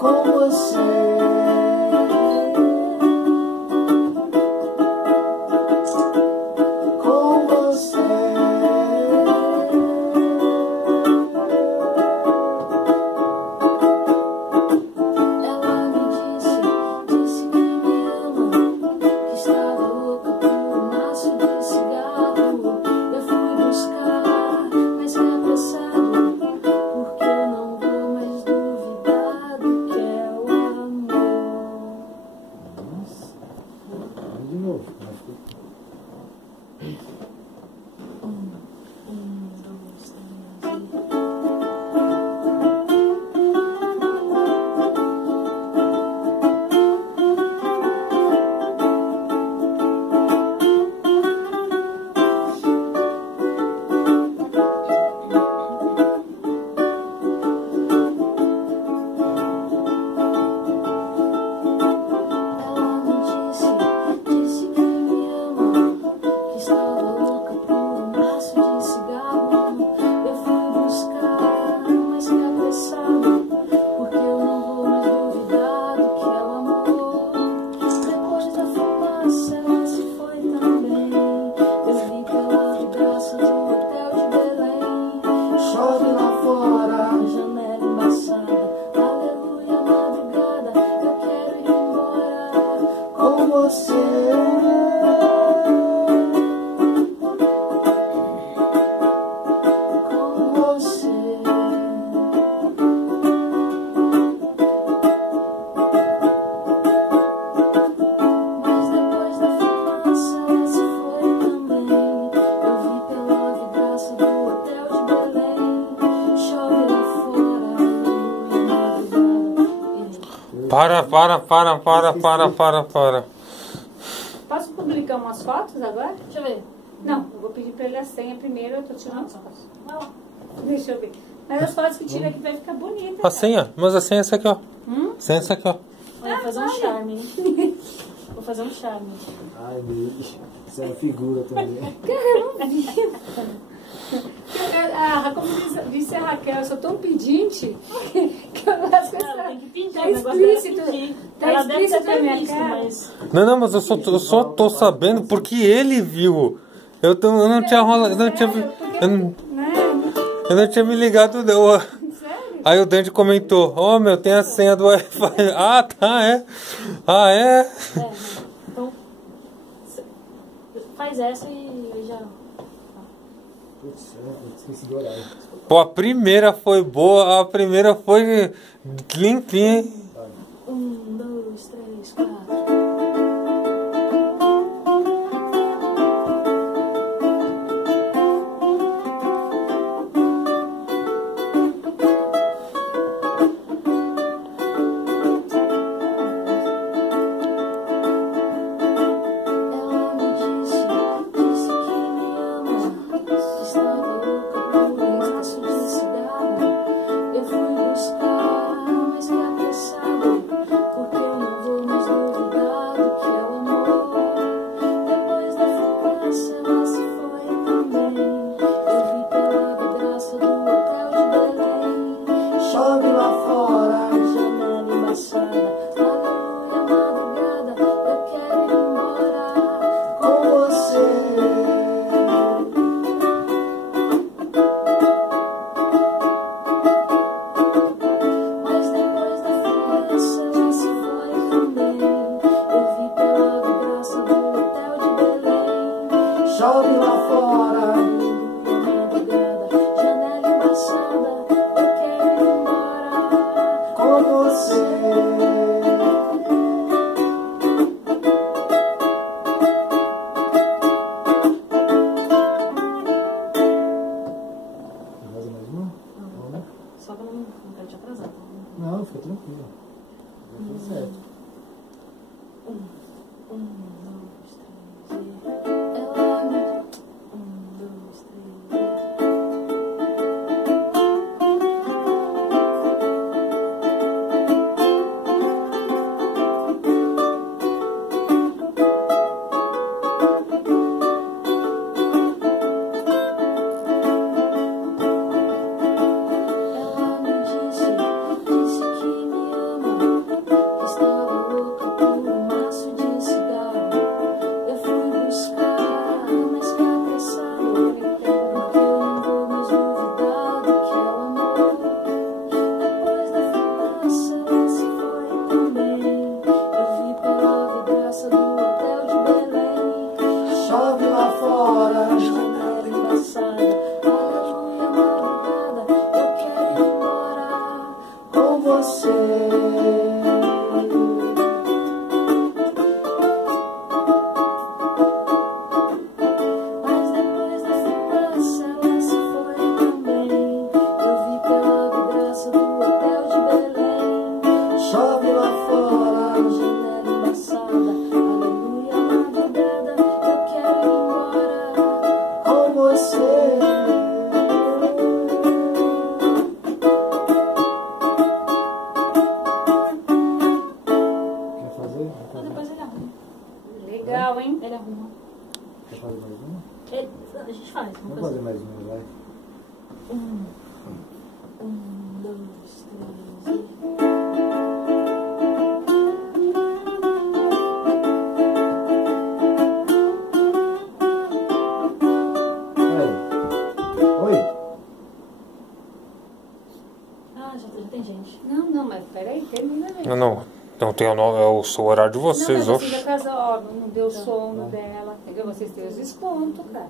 com você. Para. Posso publicar umas fotos agora? Deixa eu ver. Não, eu vou pedir pra ele a senha primeiro, eu tô tirando as fotos. Deixa eu ver. Mas as fotos que tira aqui vai ficar bonita. A senha? Mas a senha é essa aqui, ó. Senha é essa aqui, ó. Vou fazer um charme. Vou fazer um charme. Ai, meu Deus. Você é uma figura também. Cara, eu não vi. Como disse a Raquel, eu sou tão pedinte que eu acho que tem que pintar, tá explícito. Tá explícito na minha cara. Não, mas eu só tô sabendo porque ele viu. Eu não tinha rolado. Eu não tinha me ligado, não. Sério? Aí o Dante comentou: Ó, meu, tem a senha do Wi-Fi. Ah, tá, é. Ah, é? Então, faz essa e eu já. Putz, eu esqueci do horário. Pô, a primeira foi boa, a primeira foi limpinha, hein? 1, 2, 3, 4. Chove lá fora. Janela embaçada, eu quero ir embora Com você. Mais uma? Vamos. Só que eu não quero te atrasar. Não, fica tranquilo. Vai tudo certo. 1, 2, 3 e... Disse que me ama, você. Chove lá fora, janela embaçada. Aleluia, madrugada, eu quero ir embora com você. Quer fazer? Depois ele arruma. Legal, hein? Ele arruma. Quer fazer mais uma? A gente faz. Vamos fazer mais uma, vai. 1, 2, 3 e... Oi? Ah, já tem gente. Não, mas peraí, termina aí. Não tem o nome, é o horário de vocês, não, ó. mas você já casou, ó, não deu sono dela, entendeu? Vocês têm os descontos, cara.